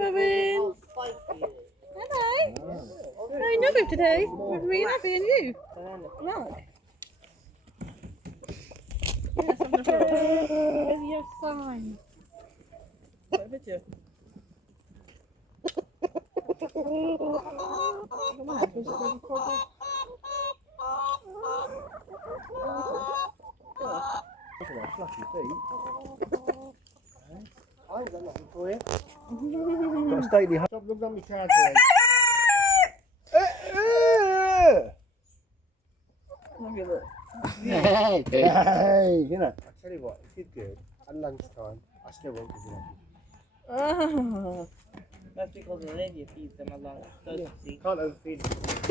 Robin. Hello. Very nubby today. With me and Abby and you. Right. Yes, I'm gonna Where's your sign? What did you? Come on, who's it going to call? Fluffy feet. I ain't got nothing for you. Got a stately hut. Stop looking at me charger. Look at that. Hey, you know, I tell you what, if you're good, at lunchtime, I still won't give you nothing. That's because the lady feeds them a lot. Can't overfeed them.